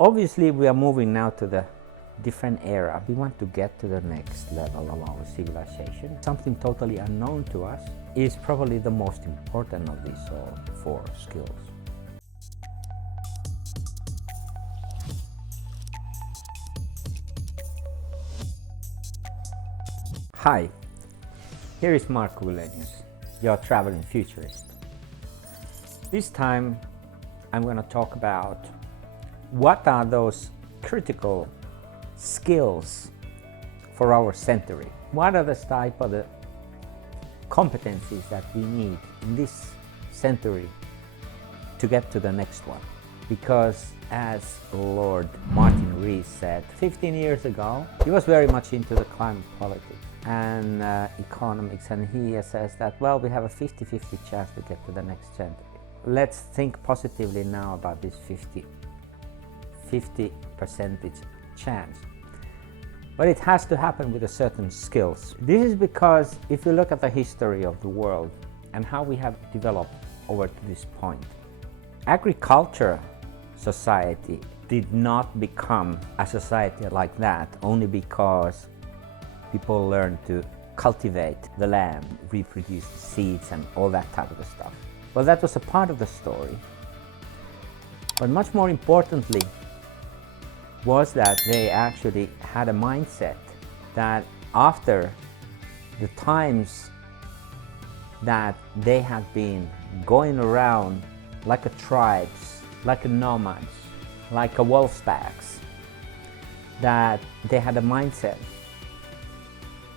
Obviously, we are moving now to the different era. We want to get to the next level of our civilization. Something totally unknown to us is probably the most important of these four skills. Hi, here is Mark Willenius, your traveling futurist. This time I'm going to talk about what are those critical skills for our century. What are the type of the competencies that we need in this century to get to the next one? Because as Lord Martin Rees said 15 years ago, he was very much into the climate politics and economics, and he says that, well, we have a 50-50 chance to get to the next century. Let's think positively now about this 50% chance. But it has to happen with a certain skills. This is because if you look at the history of the world and how we have developed over to this point, agriculture society did not become a society like that only because people learned to cultivate the land, reproduce the seeds and all that type of stuff. Well, that was a part of the story. But much more importantly was that they actually had a mindset that after the times that they had been going around like a tribes, like a nomads, like a wolf packs, that they had a mindset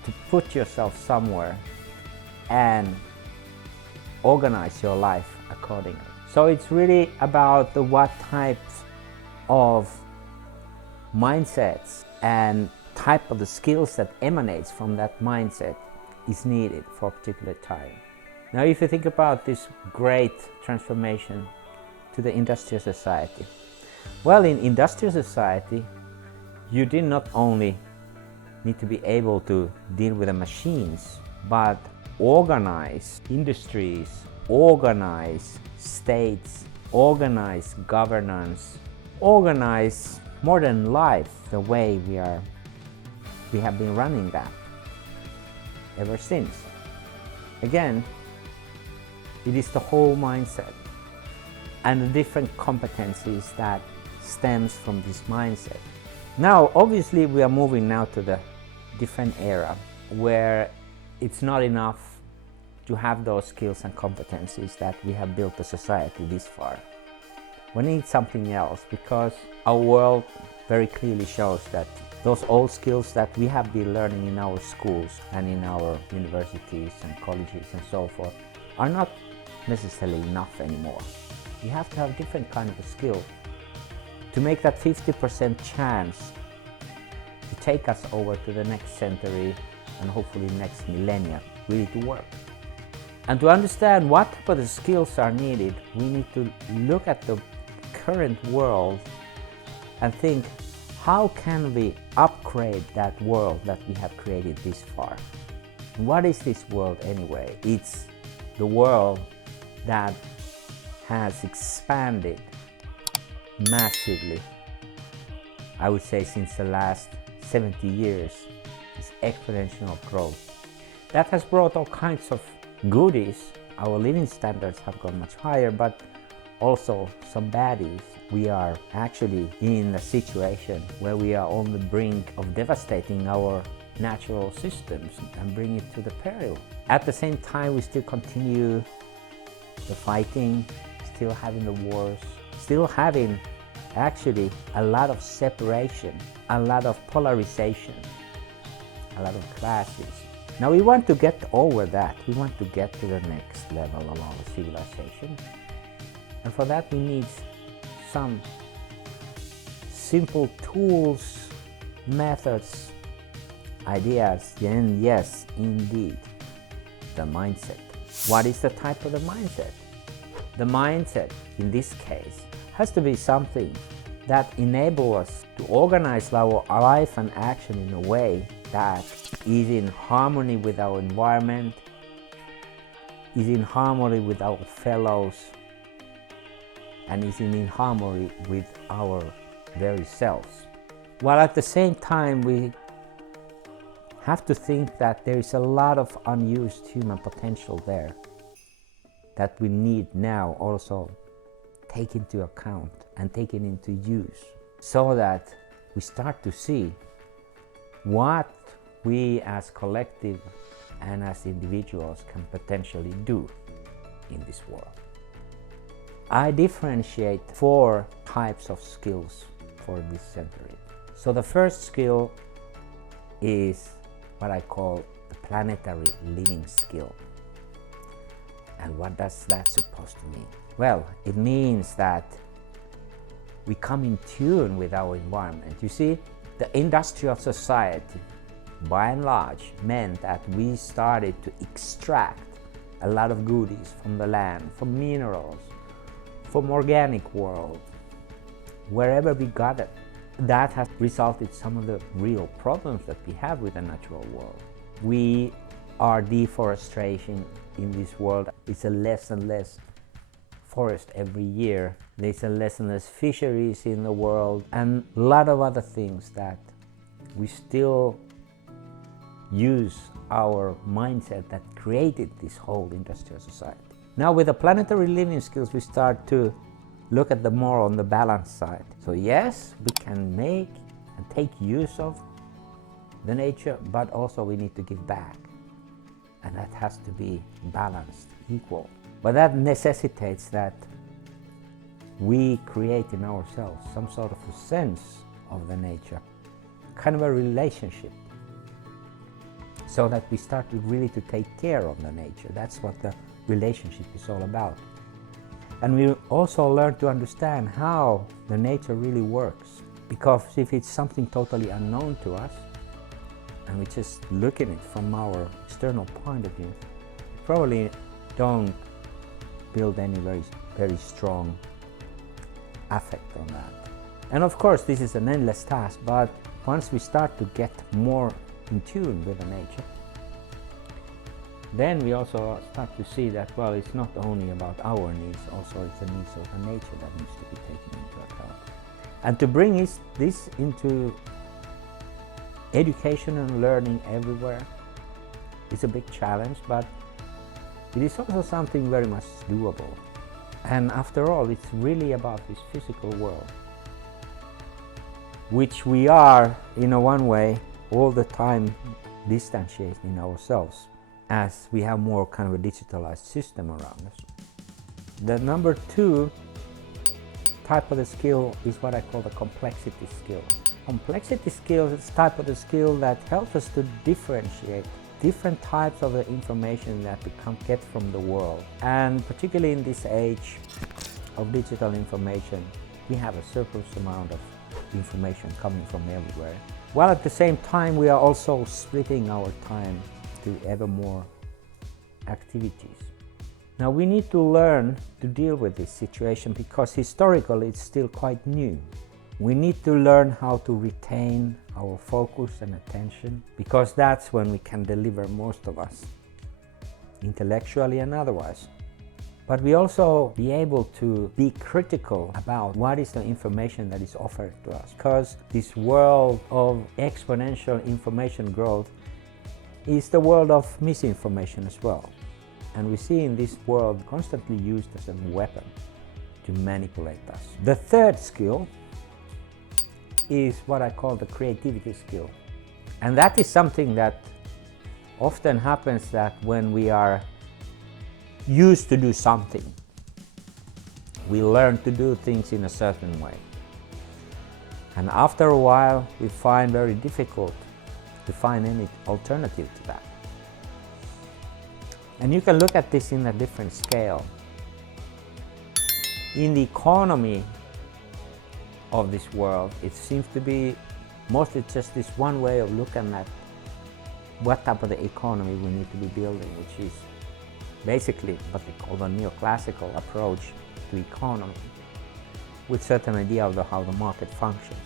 to put yourself somewhere and organize your life accordingly. So it's really about the what types of mindsets and type of the skills that emanates from that mindset is needed for a particular time. Now, if you think about this great transformation to the industrial society, well, in industrial society, you did not only need to be able to deal with the machines, but organize industries, organize states, organize governance, organize modern life the way we have been running that ever since. Again, it is the whole mindset and the different competencies that stems from this mindset. Now, obviously, we are moving now to the different era where it's not enough to have those skills and competencies that we have built the society this far. We need something else because our world very clearly shows that those old skills that we have been learning in our schools and in our universities and colleges and so forth are not necessarily enough anymore. You have to have different kind of a skill to make that 50% chance to take us over to the next century and hopefully next millennia really to work. And to understand what type of the skills are needed, we need to look at the current world and think, how can we upgrade that world that we have created this far? What is this world anyway? It's the world that has expanded massively, I would say, since the last 70 years, this exponential growth. That has brought all kinds of goodies. Our living standards have gone much higher, but also some baddies. We are actually in a situation where we are on the brink of devastating our natural systems and bring it to the peril. At the same time, we still continue the fighting, still having the wars, still having actually a lot of separation, a lot of polarization, a lot of classes. Now we want to get over that. We want to get to the next level of our civilization. And for that we need some simple tools, methods, ideas, and yes, indeed, the mindset. What is the type of the mindset? The mindset, in this case, has to be something that enables us to organize our life and action in a way that is in harmony with our environment, is in harmony with our fellows, and is in harmony with our very selves. While at the same time we have to think that there is a lot of unused human potential there that we need now also take into account and taken into use, so that we start to see what we as collective and as individuals can potentially do in this world. I differentiate 4 types of skills for this century. So the first skill is what I call the planetary living skill. And what does that supposed to mean? Well, it means that we come in tune with our environment. You see, the industrial society, by and large, meant that we started to extract a lot of goodies from the land, from minerals, from organic world, wherever we got it. That has resulted in some of the real problems that we have with the natural world. We are deforestation in this world. It's a less and less forest every year. There's a less and less fisheries in the world, and a lot of other things that we still use our mindset that created this whole industrial society. Now with the planetary living skills, we start to look at the more on the balance side. So yes, we can make and take use of the nature, but also we need to give back. And that has to be balanced, equal. But that necessitates that we create in ourselves some sort of a sense of the nature, kind of a relationship, so that we start to really to take care of the nature. That's what the relationship is all about. And we also learn to understand how the nature really works. Because if it's something totally unknown to us, and we just look at it from our external point of view, we probably don't build any very strong affect on that. And of course, this is an endless task, but once we start to get more in tune with the nature, then we also start to see that, well, it's not only about our needs, also it's the needs of the nature that needs to be taken into account. And to bring this into education and learning everywhere is a big challenge, but it is also something very much doable. And after all, it's really about this physical world, which we are, in a one way, all the time distanciating ourselves as we have more kind of a digitalized system around us. The number 2 type of the skill is what I call the complexity skill. Complexity skill is the type of the skill that helps us to differentiate different types of the information that we can get from the world. And particularly in this age of digital information, we have a surplus amount of information coming from everywhere. While at the same time, we are also splitting our time to ever more activities. Now we need to learn to deal with this situation because historically it's still quite new. We need to learn how to retain our focus and attention, because that's when we can deliver most of us, intellectually and otherwise. But we also be able to be critical about what is the information that is offered to us, because this world of exponential information growth is the world of misinformation as well. And we see in this world constantly used as a weapon to manipulate us. The third skill is what I call the creativity skill. And that is something that often happens that when we are used to do something, we learn to do things in a certain way. And after a while, we find very difficult to find any alternative to that. And you can look at this in a different scale. In the economy of this world, it seems to be mostly just this one way of looking at what type of the economy we need to be building, which is basically what they call the neoclassical approach to economy, with certain idea of how the market functions.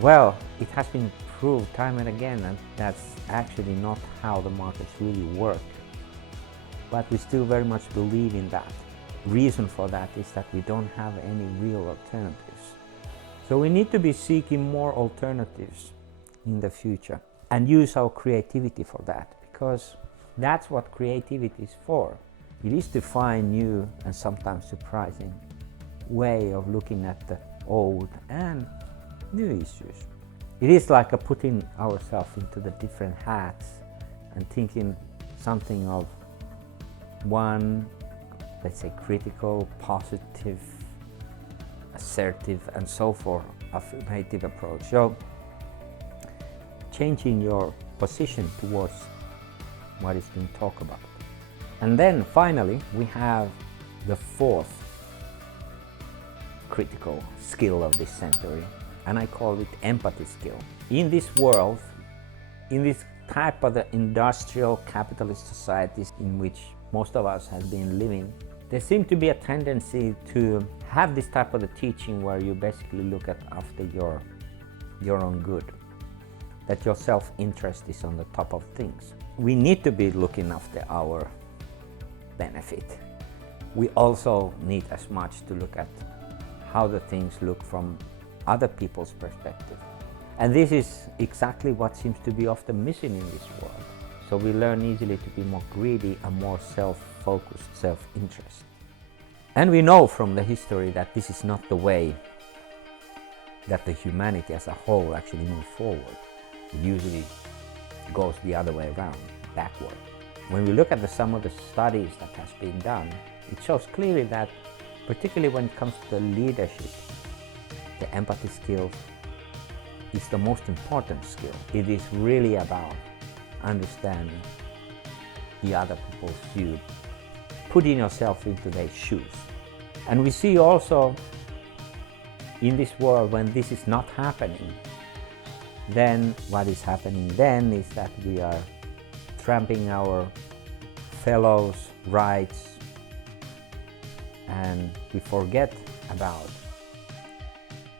Well, it has been proved time and again that that's actually not how the markets really work. But we still very much believe in that. Reason for that is that we don't have any real alternatives. So we need to be seeking more alternatives in the future and use our creativity for that, because that's what creativity is for. It is to find new and sometimes surprising way of looking at the old and new issues. It is like a putting ourselves into the different hats and thinking something of one, let's say, critical, positive, assertive, and so forth, affirmative approach. So changing your position towards what is being talked about. And then finally, we have the fourth critical skill of this century, and I call it empathy skill. In this world, in this type of the industrial capitalist societies in which most of us have been living, there seems to be a tendency to have this type of the teaching where you basically look at after your own good, that your self-interest is on the top of things. We need to be looking after our benefit. We also need as much to look at how the things look from other people's perspective. And this is exactly what seems to be often missing in this world. So we learn easily to be more greedy and more self-focused, self-interest. And we know from the history that this is not the way that the humanity as a whole actually moves forward. It usually goes the other way around, backward. When we look at some of the studies that has been done, it shows clearly that, particularly when it comes to the leadership, the empathy skill is the most important skill. It is really about understanding the other people's view, putting yourself into their shoes. And we see also in this world, when this is not happening, then what is happening then is that we are trampling our fellows' rights, and we forget about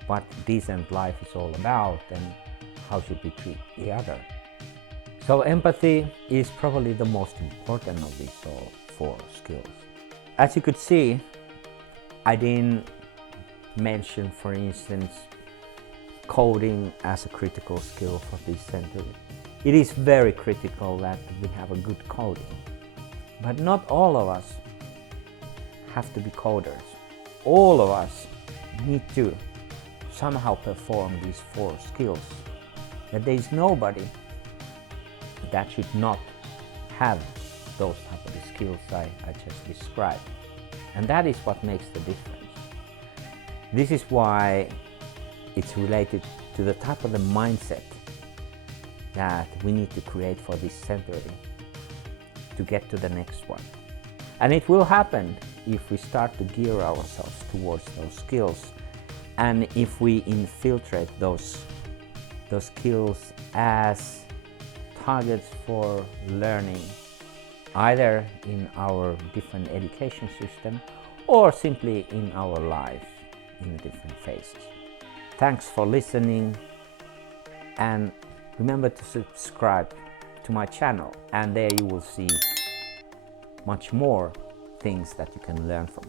what decent life is all about and how should we treat the other. So empathy is probably the most important of these all four skills. As you could see, I didn't mention, for instance, coding as a critical skill for this century. It is very critical that we have a good coding, but not all of us have to be coders. All of us need to somehow perform these four skills. That there is nobody that should not have those type of skills I just described. And that is what makes the difference. This is why it's related to the type of the mindset that we need to create for this century to get to the next one. And it will happen if we start to gear ourselves towards those skills, and if we infiltrate those skills as targets for learning, either in our different education system or simply in our life in different phases. Thanks for listening, and remember to subscribe to my channel, and there you will see much more things that you can learn from.